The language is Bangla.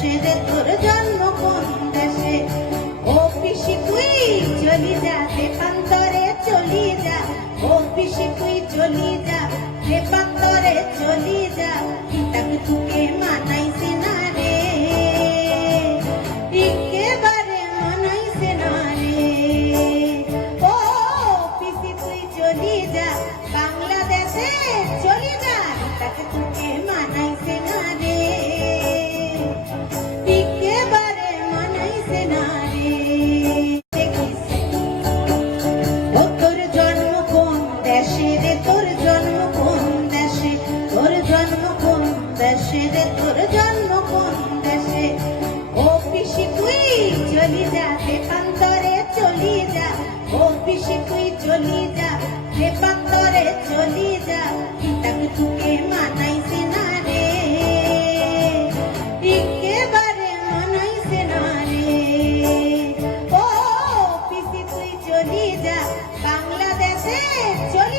দেশে রে তোর জন্ম কোন দেশে? ও পিসি তুই চলি যা দেশান্তরে চলি যা। ও পিসি তুই চলি যা দেশান্তরে চলি যা। পিতাকে তোকে মানাইছে না রে। একেবারে মানাইছে না রে। ও পিসি তুই চলি যা, বাংলাদেশে চলি যা পিতাকে তোকে মান রে তোর জন্ম কোন দেশে তোর জন্ম কোন দেশে রে, তোর জন্ম কোন দেশে ও পিসি তুই চলি যা দেশান্তরে চলি যা। ও পিসি তুই চলি যা দেশান্তরে চলি যা। তাকে তোকে মানাইছে না রে, একেবারে মানাইছে না রে। ও পিসি তুই চলি যা, বাংলাদেশে চলি